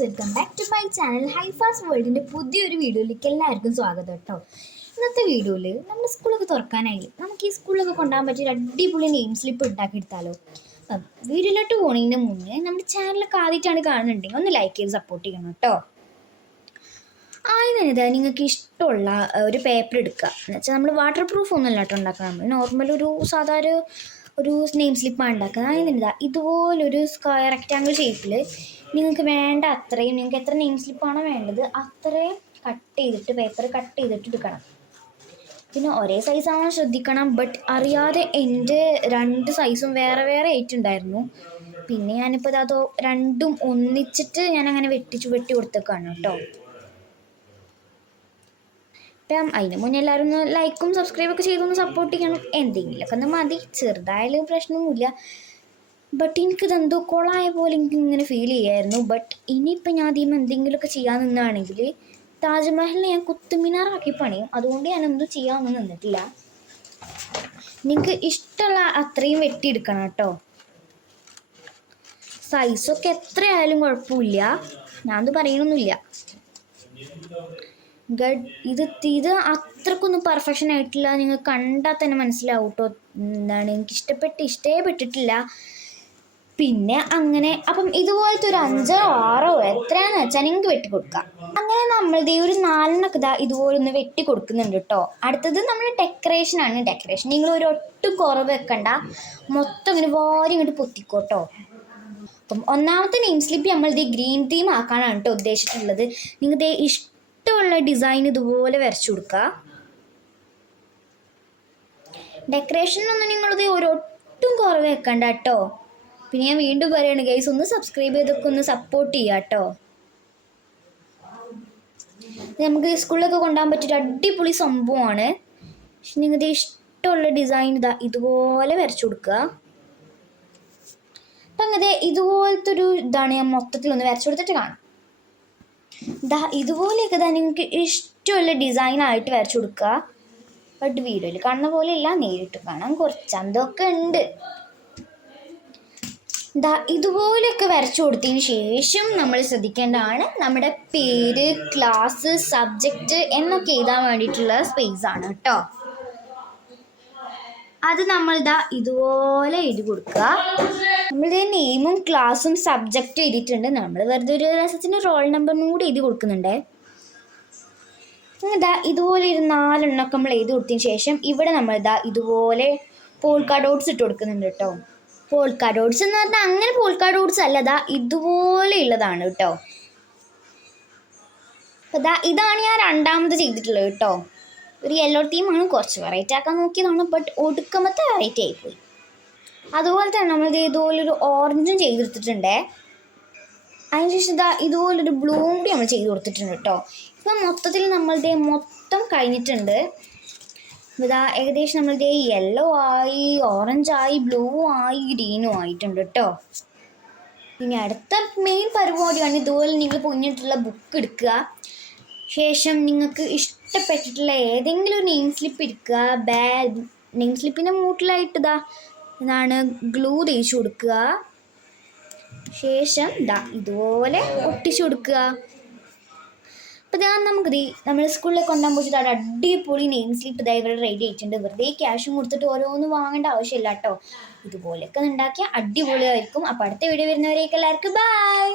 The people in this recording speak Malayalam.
Welcome back to my channel ഹൈഫാസ് വേൾഡിൻ്റെ പുതിയൊരു വീഡിയോയിലേക്ക് എല്ലാവർക്കും സ്വാഗതം കേട്ടോ. ഇന്നത്തെ വീഡിയോയിൽ നമ്മുടെ സ്കൂളൊക്കെ തുറക്കാനായി നമുക്ക് ഈ സ്കൂളിലൊക്കെ കൊണ്ടുപോകാൻ പറ്റിയ അടിപൊളി നെയിം സ്ലിപ്പ് ഉണ്ടാക്കിയെടുത്താലോ. വീഡിയോയിലോട്ട് പോകുന്നതിന് മുന്നേ നമ്മുടെ ചാനലൊക്കെ ആദ്യമായിട്ടാണ് കാണുന്നുണ്ടെങ്കിൽ ഒന്ന് ലൈക്ക് ചെയ്ത് സപ്പോർട്ട് ചെയ്യണം കേട്ടോ. ആദ്യം തന്നെ നിങ്ങൾക്ക് ഇഷ്ടമുള്ള ഒരു പേപ്പർ എടുക്കുക. എന്ന് വെച്ചാൽ നമ്മൾ വാട്ടർ പ്രൂഫ് ഒന്നും അല്ലാട്ടോ ഉണ്ടാക്കുക, നമ്മൾ നോർമൽ സാധാരണ ഒരു നെയിം സ്ലിപ്പാണ് ഉണ്ടാക്കുക. ആദ്യം തന്നെ ഇതുപോലൊരു സ്ക്വയർ റെക്റ്റാങ്കിൾ ഷേപ്പിൽ നിങ്ങൾക്ക് വേണ്ട അത്രയും, നിങ്ങൾക്ക് എത്ര നെയിം സ്ലിപ്പാണോ വേണ്ടത് അത്രയും പേപ്പർ കട്ട് ചെയ്തിട്ട് എടുക്കണം. പിന്നെ ഒരേ സൈസാണോ ശ്രദ്ധിക്കണം. ബട്ട് അറിയാതെ എൻ്റെ 2 സൈസും വേറെ വേറെ ആയിട്ടുണ്ടായിരുന്നു. പിന്നെ ഞാനിപ്പോൾ അത് രണ്ടും ഒന്നിച്ചിട്ട് ഞാനങ്ങനെ വെട്ടി കൊടുത്തേക്കാണ് കേട്ടോ. അപ്പം അതിന് മുന്നേ എല്ലാവരും ഒന്ന് ലൈക്കും സബ്സ്ക്രൈബൊക്കെ ചെയ്തൊന്ന് സപ്പോർട്ട് ചെയ്യണം. എന്തെങ്കിലുമൊക്കെ ഒന്ന് മതി, ചെറുതായാലും പ്രശ്നമൊന്നുമില്ല. ബട്ട് എനിക്കിതെന്തോ കൊളായ പോലെ എനിക്കിങ്ങനെ ഫീൽ ചെയ്യായിരുന്നു. ബട്ട് ഇനിയിപ്പോൾ ഞാൻ ആദ്യം എന്തെങ്കിലുമൊക്കെ ചെയ്യാൻ നിന്നാണെങ്കിൽ താജ്മഹലിനെ ഞാൻ കുത്തുമിനാറാക്കി പണിയും. അതുകൊണ്ട് ഞാനൊന്നും ചെയ്യാനൊന്നും നിന്നിട്ടില്ല. നിങ്ങൾക്ക് ഇഷ്ടമുള്ള അത്രയും വെട്ടിയെടുക്കണം കേട്ടോ. സൈസൊക്കെ എത്രയായാലും കുഴപ്പമില്ല, ഞാനത് പറയണമൊന്നുമില്ല. ഇത് അത്രക്കൊന്നും പെർഫെക്ഷൻ ആയിട്ടില്ല. നിങ്ങൾ കണ്ടാൽ തന്നെ മനസ്സിലാവും കേട്ടോ. എനിക്ക് ഇഷ്ടപ്പെട്ടിട്ടില്ല. പിന്നെ അങ്ങനെ അപ്പം ഇതുപോലത്തെ ഒരു 5 or 6 എത്രയാണെന്ന് വെച്ചാൽ നിങ്ങൾക്ക് വെട്ടിക്കൊടുക്കാം. അങ്ങനെ നമ്മളുടെ ഒരു 4 ഇതുപോലെ ഒന്ന് വെട്ടി കൊടുക്കുന്നുണ്ട് കേട്ടോ. അടുത്തത് നമ്മൾ ഡെക്കറേഷനാണ്. ഡെക്കറേഷൻ നിങ്ങൾ ഒരു ഒട്ടും കുറവ് വെക്കണ്ട, മൊത്തം ഇങ്ങനെ വാരി ഇങ്ങോട്ട് പൊത്തിക്കോട്ടോ. അപ്പം ഒന്നാമത്തെ നെയിം സ്ലിപ്പ് നമ്മളിത് ഗ്രീൻ തീം ആക്കാനാണ് കേട്ടോ ഉദ്ദേശിച്ചിട്ടുള്ളത്. നിങ്ങൾക്ക് ഇഷ്ടമുള്ള ഡിസൈൻ ഇതുപോലെ വരച്ചു കൊടുക്കുക. ഡെക്കറേഷനൊന്നും നിങ്ങളിത് ഒട്ടും കുറവ് വെക്കണ്ട കേട്ടോ. പിന്നെ ഞാൻ വീണ്ടും പറയാണ് ഗൈസ്, ഒന്ന് സബ്സ്ക്രൈബ് ചെയ്തൊക്കെ ഒന്ന് സപ്പോർട്ട് ചെയ്യുക കേട്ടോ. നമുക്ക് സ്കൂളിലൊക്കെ കൊണ്ടുപോകാൻ പറ്റിയൊരു അടിപൊളി സംഭവമാണ്. പക്ഷെ നിങ്ങൾക്ക് ഇഷ്ടമുള്ള ഡിസൈൻ ഇതുപോലെ വരച്ചു കൊടുക്കുക. അപ്പം അങ്ങനെ ഇതുപോലത്തെ ഒരു ഇതാണ് ഞാൻ മൊത്തത്തിലൊന്ന് വരച്ചു കൊടുത്തിട്ട് കാണാം. ഇതുപോലെയൊക്കെ നിങ്ങൾക്ക് ഇഷ്ടമുള്ള ഡിസൈനായിട്ട് വരച്ചു കൊടുക്കുക. ബട്ട് വീഡിയോയിൽ കാണുന്ന പോലെയല്ല, നേരിട്ട് കാണാൻ കുറച്ച് എന്തൊക്കെ ഉണ്ട്. ഇതുപോലെയൊക്കെ വരച്ചു കൊടുത്തതിന് ശേഷം നമ്മൾ ശ്രദ്ധിക്കേണ്ടതാണ് നമ്മുടെ പേര്, ക്ലാസ്, സബ്ജക്റ്റ് എന്നൊക്കെ എഴുതാൻ വേണ്ടിയിട്ടുള്ള സ്പേസ് ആണ് കേട്ടോ. അത് നമ്മൾ ഇതുപോലെ എഴുതി കൊടുക്കുക. നമ്മളിത് നെയിമും ക്ലാസ്സും സബ്ജക്റ്റും എഴുതിയിട്ടുണ്ട്. നമ്മൾ വെറുതെ ഒരു രസത്തിന് റോൾ നമ്പറും കൂടി എഴുതി കൊടുക്കുന്നുണ്ട്. ഇതുപോലെ ഒരു 4 എണ്ണമൊക്കെ നമ്മൾ എഴുതി കൊടുത്തതിന് ശേഷം ഇവിടെ നമ്മൾ ഇതുപോലെ പോൾക്ക ഡോട്ട്സ് ഇട്ട് കൊടുക്കുന്നുണ്ട് കേട്ടോ. പോൾക്ക ഡോട്ട്സ് എന്ന് പറഞ്ഞാൽ അങ്ങനെ പോൾക്ക ഡോട്ട്സ് അല്ല, ഇതുപോലെ ഉള്ളതാണ് കേട്ടോ. അപ്പം ഇതാണ് ഞാൻ രണ്ടാമത് ചെയ്തിട്ടുള്ളത് കേട്ടോ. ഒരു യെല്ലോ തീമാണ്, കുറച്ച് വെറൈറ്റി ആക്കാൻ നോക്കിയതാണ്. ബട്ട് ഒടുക്കമത്തെ വെറൈറ്റി ആയിപ്പോയി. അതുപോലെ തന്നെ നമ്മൾ ഇതുപോലൊരു ഓറഞ്ചും ചെയ്തെടുത്തിട്ടുണ്ട്. അതിനുശേഷം ഇതുപോലൊരു ബ്ലൂവും കൂടി നമ്മൾ ചെയ്ത് കൊടുത്തിട്ടുണ്ട് കേട്ടോ. ഇപ്പം മൊത്തത്തിൽ മൊത്തം കഴിഞ്ഞിട്ടുണ്ട്. ഏകദേശം നമ്മളുടെ യെല്ലോ ആയി, ഓറഞ്ചായി, ബ്ലൂ ആയി, ഗ്രീനും ആയിട്ടുണ്ട് കേട്ടോ. ഇനി അടുത്ത മെയിൻ പരിപാടിയാണ് ഇതുപോലെ നിങ്ങൾ പൊങ്ങിയിട്ടുള്ള ബുക്ക് എടുക്കുക. ശേഷം നിങ്ങൾക്ക് ഇഷ്ടപ്പെട്ടിട്ടുള്ള ഏതെങ്കിലും ഒരു നെയിം സ്ലിപ്പ് എടുക്കുക. നെയിം സ്ലിപ്പിൻ്റെ മൂട്ടിലായിട്ട് ഇതാണ് ഗ്ലൂ തേച്ച് കൊടുക്കുക. ശേഷം ഇതുപോലെ ഒട്ടിച്ചു കൊടുക്കുക. അപ്പോൾ നമുക്ക് നമ്മൾ സ്കൂളിൽ കൊണ്ടുപോകാൻ പോയിട്ട് അടിപൊളി നെയിം സ്ലിപ്പ് ഇവിടെ റെഡി ആയിട്ടുണ്ട്. വെറുതെ ക്യാഷും കൊടുത്തിട്ട് ഓരോന്ന് വാങ്ങേണ്ട ആവശ്യമില്ല കേട്ടോ. ഇതുപോലെയൊക്കെ ഉണ്ടാക്കിയാൽ അടിപൊളിയായിരിക്കും. അപ്പോൾ അടുത്ത വീഡിയോ വരുന്നവരേക്ക് എല്ലാവർക്കും ബൈ.